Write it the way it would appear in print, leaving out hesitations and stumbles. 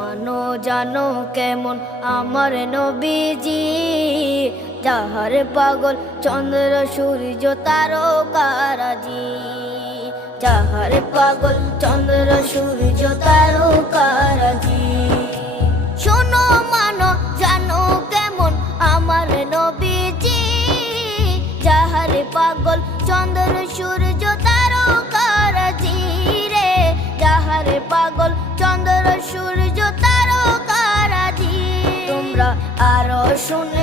মানো জানো কেমন আমার নবীজি, যাহার পাগল চন্দ্র সূর্য তারকারাজি, যাহার পাগল চন্দ্র সূর্য তারকারাজি। শোনো মানো জানো কেমন আমার নবীজি, যাহার পাগল চন্দ্র সূর্য তারকারাজি রে, যাহার পাগল চন্দ্র সূর্য তারকারাজি। তোমরা আরো শুনে